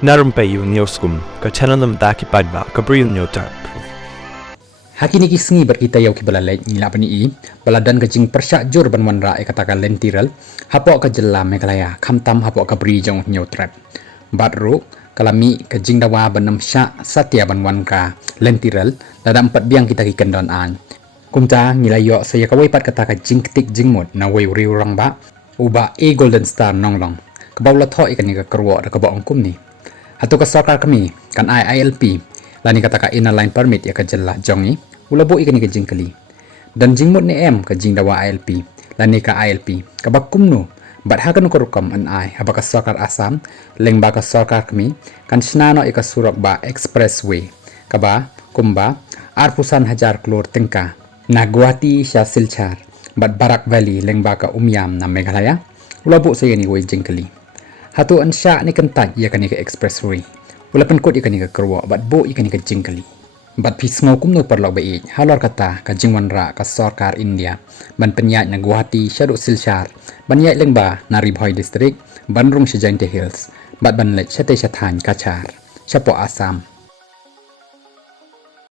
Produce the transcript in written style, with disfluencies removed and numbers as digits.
Na Rympei U ka channel nabynta ki paidbah ka Bri U Hynñiewtrep. Hakini kisngi berkita yau ki balalek ngila pani I baladan ka jingpyrshah jur banwan ra katakan lentiral hapok ka jela Meghalaya khamtam hapok ka Bri U Hynñiewtrep. Baroh kalami ka jingdawa banam sya satya banwan ka lentiral dadam empat biang kita ki kendon an. Kumta ngila yo saya kawai pat kata ka jingtik jingmut na wei riu rang ba uba golden star nonglong. Kabawla tho ikan ni ka kerwo da ka baong kum ni. Hato ka sarkar kami kan ILP lani kata ka inner line permit ya ka jela jongi ulabo ikan ni ka jingkali dan jingmut ni ka jingdawa ILP lani ka ILP ka bakumno bat hakan ko rukam an ai habaka sarkar Assam leng baka sarkar kami kan snano ika surokbah Expressway kaba kumba arpusan hajar klor tengka nagwati sya silchar bat Barak Valley leng baka umyam na Meghalaya ulabo saya ni wei jingkali hato an sya ni kentaj iakane ka Expressway ulapan kot ikan ni ka kerwa bat bo ikan ni ka jingkali bat pisngau kumno perlok baik halor kata ka jingwanra ka sarkar India ban penyat na Guwahati syaduk silchar ban yai lengba Na Rympei district ban rung Hills bat ban lek syate syathan kachar syapo Assam